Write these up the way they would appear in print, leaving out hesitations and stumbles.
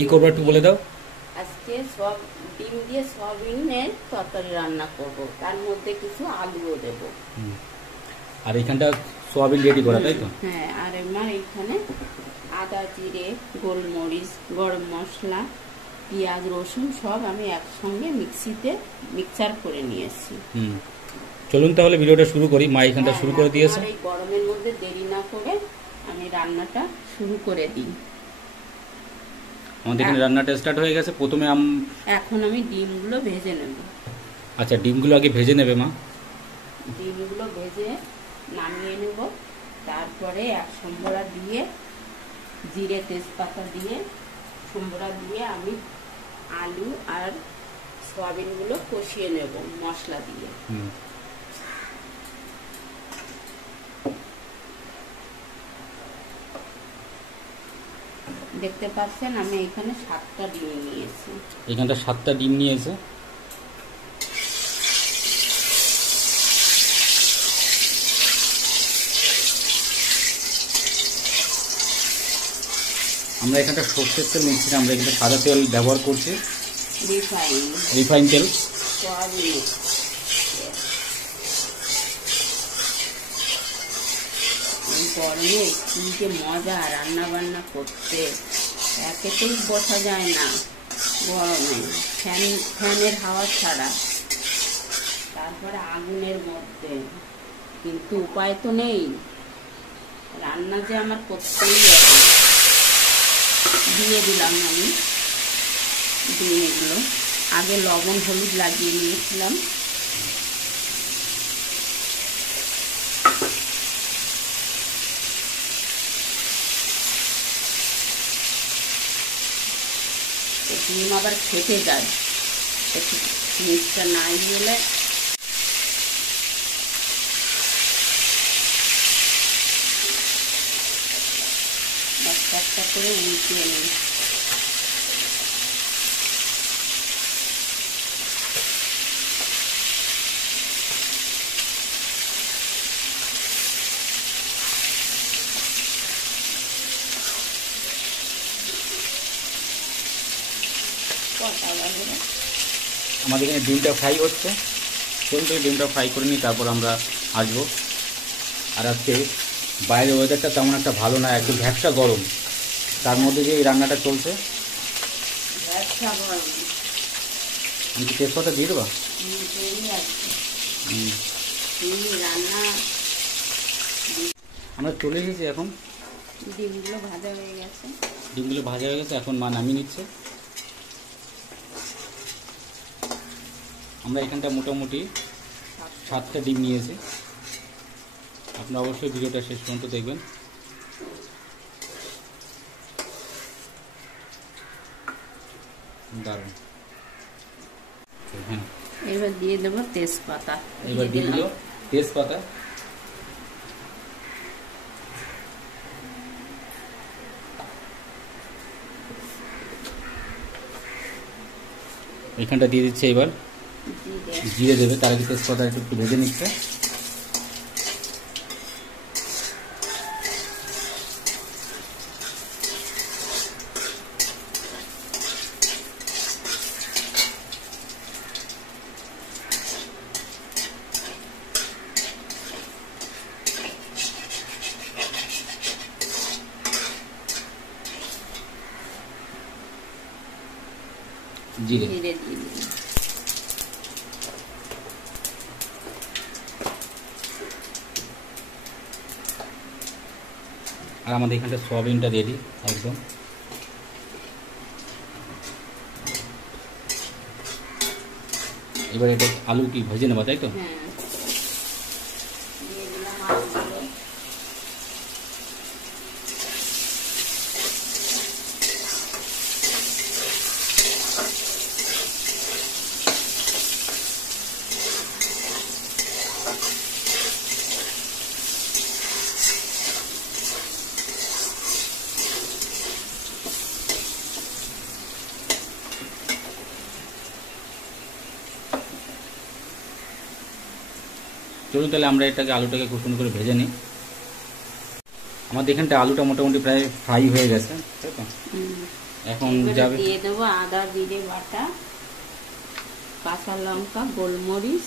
কি করবো একটু বলে দাও। আজকে সব ডিম দিয়ে সয়াবিনের তরকারি রান্না করব, তার মধ্যে কিছু আলুও দেব। আর এইখানটা সোয়াবিন রেডি করা, তাই তো? হ্যাঁ, আর আমার এইখানে আদা, জিরে, গোলমরিচ, গরম মশলা, পেঁয়াজ, রসুন সব আমি একসঙ্গে মিক্সিতে মিক্সচার করে নিয়েছি। চলুন তাহলে ভিডিওটা শুরু করি। মা এখানটা শুরু করে দিয়েছে। এই গরমের মধ্যে দেরি না করে আমি রান্নাটা শুরু করে দিই। আমাদের এখানে রান্নাটা স্টার্ট হয়ে গেছে। প্রথমে এখন আমি ডিমগুলো ভেজে নেব। আচ্ছা, ডিমগুলো আগে ভেজে নেবে মা? ডিমগুলো ভেজে নামিয়ে নেব, তারপরে এক সম্বরা দিয়ে জিরে তেজপাতা দিয়ে সম্বরা দিয়ে আমি আলু আর সয়াবিনগুলো কষিয়ে নেব মশলা দিয়ে। দেখতে পাচ্ছেন আমি এখানে 7টা ডিম নিয়েছি। এখানটা 7টা ডিম নিয়েছে। আমরা এখানটা সরষের তেল নিচ্ছি না, আমরা এখানে সাদা তেল ব্যবহার করছি, রিফাইন তেল। গরমে কি যে মজা রান্না বান্না করতে, একেতেই বসা যায় না গরমে, ফ্যানের হাওয়া ছাড়া, তারপরে আগুনের মধ্যে, কিন্তু উপায় তো নেই, রান্না যে আমার করতেই হবে। দিয়ে দিলাম আমি ডিমগুলো, আগে লবণ হলুদ লাগিয়ে নিয়েছিলাম। ডিম আবার ফেটে যায়, একটু মিক্সটা না গেলে। একটা করে উল্টিয়ে নিই। আমাদের এখানে ডিমটা ফ্রাই হচ্ছে, চলুন তো ডিমটা ফ্রাই করে নিই, তারপর আমরা আসবো। আর আজকে বাইরের ওয়েদারটা তেমন একটা ভালো না, একটু ভ্যাপসা গরম, তার মধ্যে যে এই রান্নাটা চলছে। আমি কি তেজপাতা দিয়ে দেবো? আমরা চলে এসেছি এখন। ডিমগুলো ভাজা হয়ে গেছে। ডিমগুলো ভাজা হয়ে গেছে, এখন মা নামিয়ে নিচ্ছে। আমরা এখানটা মোটামুটি 7টা ডিম নিয়েছি। আপনারা অবশ্যই ভিডিওটা শেষ পর্যন্ত দেখবেন। দারুণ। হ্যাঁ, এবার দিয়ে দেবো তেজপাতা। এবার দিয়ে দিল তেজপাতা। এখানটা দিয়ে দিচ্ছে এবার জিরে দেবে, তার আগে তেজপাতা একটু ভেজে নিচ্ছে। জিরে দিয়ে দিন। আর আমাদের এখানটা সয়াবিনটা রেডি একদম। এবার এটা আলু কি ভেজে নেবা, তাই তো? চলুন তাহলে আমরা এটাকে আলুটাকে খুব সুন্দর করে ভেজে নিই। আমাদের এখানটা আলুটা মোটামুটি প্রায় ফ্রাই হয়ে গেছে, তাই তো? এখন এবারে যাবে দিয়ে দেবো আদা জিরে বাটা, কাঁচা লঙ্কা, গোলমরিচ,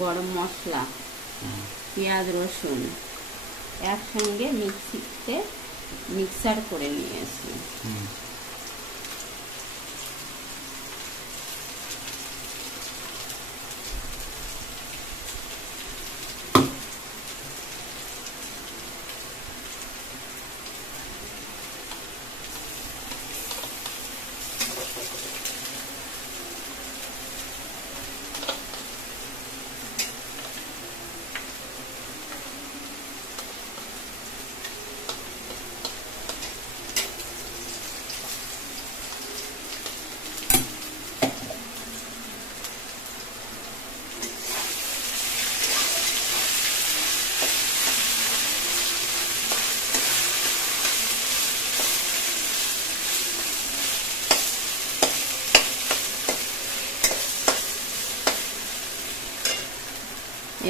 গরম মশলা, পেঁয়াজ রসুন একসঙ্গে মিক্সিতে মিক্সার করে নিয়েছি।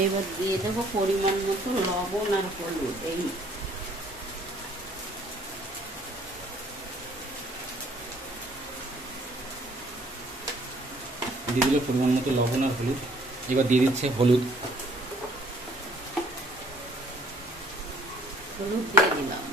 এবার দিয়ে দেবো পরিমাণ মতো লবণ আর হলুদ। এই দিয়ে দিল পরিমাণ মতো লবণ আর হলুদ। এবার দিয়ে দিচ্ছে হলুদ। হলুদ দিয়ে দিলাম।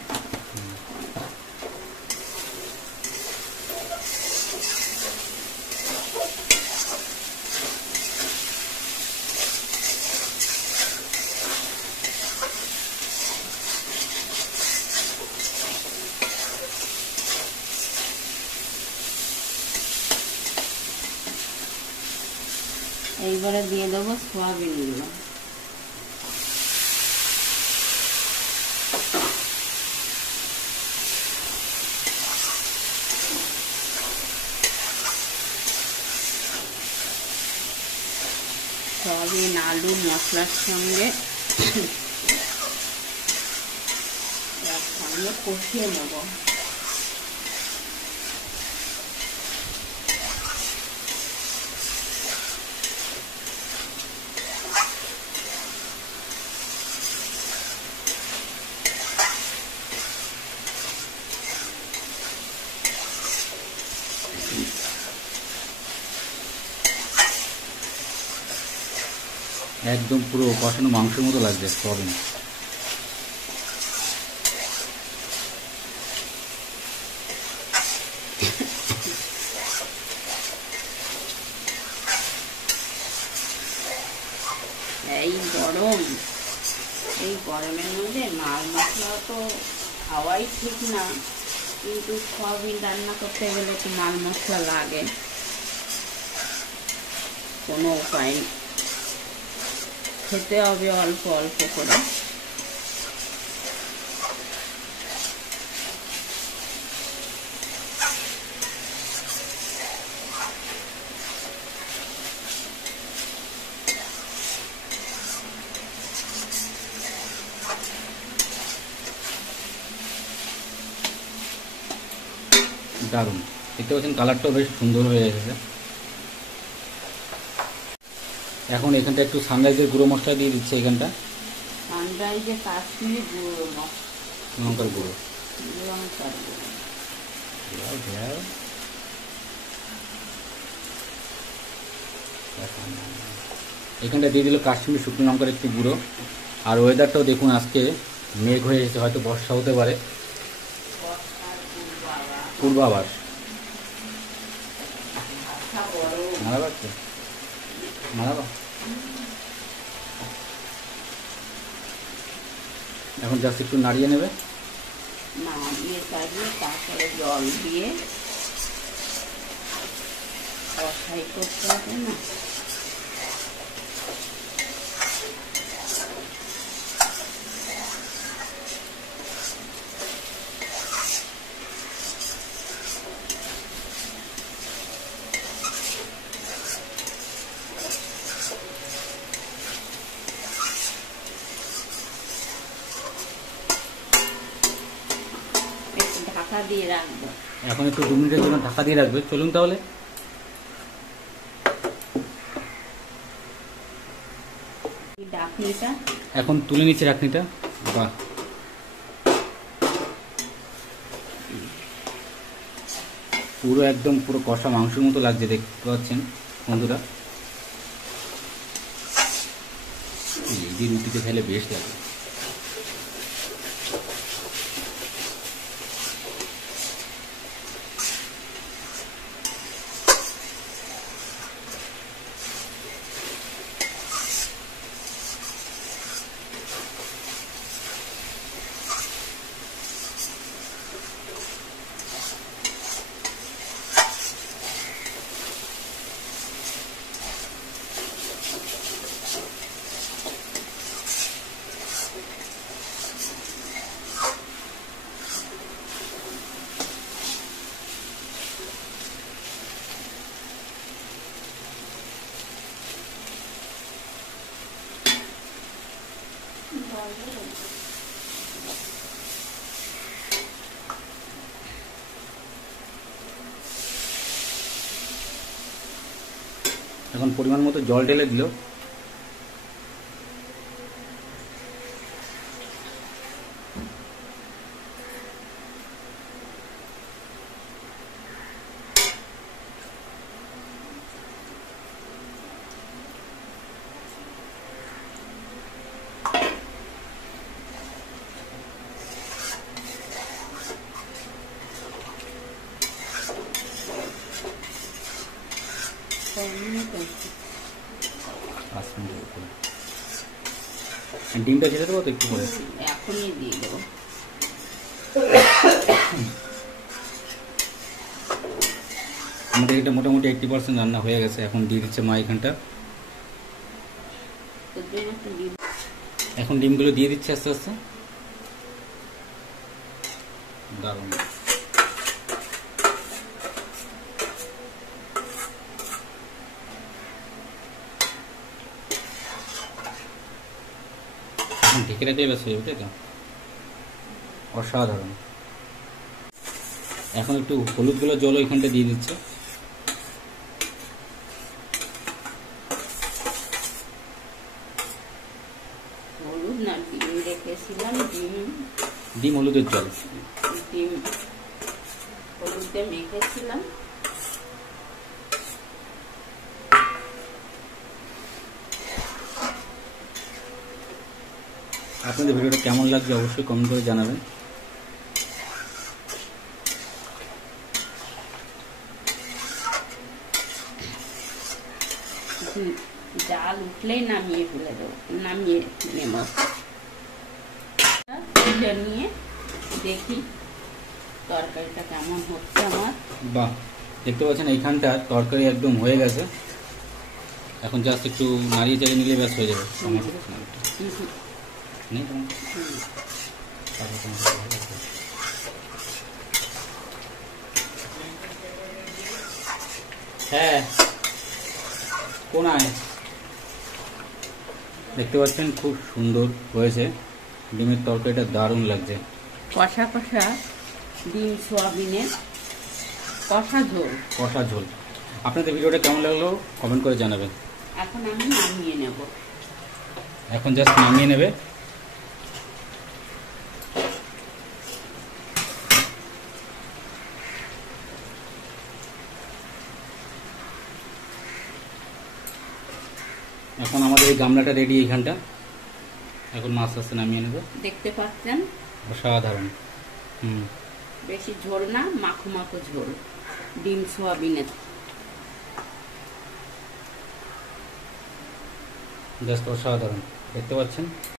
এইবারে দিয়ে দেবো সয়াবিনগুলো। সয়াবিন আলু মশলার সঙ্গে একসঙ্গে কষিয়ে নেব। একদম পুরো কষানো মাংসের মতো লাগছে সয়াবিন। এই গরমের মধ্যে মাল মশলা তো খাওয়াই ঠিক না, কিন্তু সয়াবিন রান্না করতে গেলে একটু মাল মশলা লাগে, কোনো উপায় নেই, খেতে হবে অল্প অল্প করে। দারুণ, দেখতে পাচ্ছেন কালারটাও বেশ সুন্দর হয়ে এসেছে। এখন এখানটা একটু সানরাইজের গুঁড়ো মশলা দিয়ে দিচ্ছে। এখানটা সানরাইজের কাশ্মীরি গুঁড়ো লঙ্কার গুঁড়ো। লঙ্কার গুঁড়ো এখানটা দিয়ে দিল কাশ্মীরি শুকনো লঙ্কার একটু গুঁড়ো। আর ওয়েদারটাও দেখুন, আজকে মেঘ হয়ে এসেছে, হয়তো বর্ষা হতে পারে, পূর্বাভাস। মারা পাচ্ছে মারাবা। এখন জাস্ট একটু নাড়িয়ে নেবে, নাড়িয়ে তাড়িয়ে তারপরে জল দিয়ে কষাই করতে হবে না। একটু ঢাকা দিয়ে রাখবো। এখন একটু 2 মিনিটের জন্য ঢাকা দিয়ে রাখবে। চলুন তাহলে। ডাকনিটা এখন তুলে নিচ্ছে ডাকনিটা। বাহ, পুরো একদম পুরো কষা মাংসের মতো লাগছে, দেখতে পাচ্ছেন বন্ধুরা। এই দিয়ে রুটিতে খেলে বেশ লাগে। এখন পরিমাণ মতো জল ঢেলে দিল। ডিমটা ছেড়ে দেবো তো একটু পরে, এখনই দিয়ে দেবো। আমাদের এটা মোটামুটি 80% রান্না হয়ে গেছে। এখন দিয়ে দিচ্ছে মা এখানটা। এখন ডিমগুলো দিয়ে দিচ্ছে আস্তে আস্তে। দারুণ। ঢেকে রাখলে ব্যাস হয়ে যাবে, তাই তো? অসাধারণ। এখন একটু হলুদ গুলো জল ওইখানটা দিয়ে দিচ্ছে। হলুদ না, ডিম রেখেছিলাম, ডিম হলুদের জল, ডিম হলুদে মেখেছিলাম। আপনাদের ভিডিওটা কেমন লাগছে অবশ্যই কমেন্ট করে জানাবেন। জাল উঠলেই নামিয়ে ফেলে দেবো, নামিয়ে নেব। নিয়ে দেখি তরকারিটা কেমন হচ্ছে আমার। বাহ, দেখতে পাচ্ছেন এইখানটা তরকারি একদম হয়ে গেছে। এখন জাস্ট একটু নাড়িয়ে চালিয়ে নিলে ব্যাস হয়ে যাবে। হ্যাঁ, কোনায় দেখতে পাচ্ছেন খুব সুন্দর হয়েছে। ডিমের তরকারিটা দারুণ লাগছে। কষা কষা ডিম সোয়াবিনের কষা ঝোল। কষা ঝোল। আপনাদের ভিডিওটা কেমন লাগলো কমেন্ট করে জানাবেন। এখন আমি নামিয়ে নেব। এখন জাস্ট নামিয়ে নেবে। এখন আমাদের এই গামলাটা রেডি। এইখানটা এখন মাছ আস্তে নামিয়ে নেবে। দেখতে পাচ্ছেন অসাধারণ। বেশি ঝোল না, মাখো মাখো ঝোল ডিম সোয়াবিনের। জাস্ট অসাধারণ দেখতে পাচ্ছেন।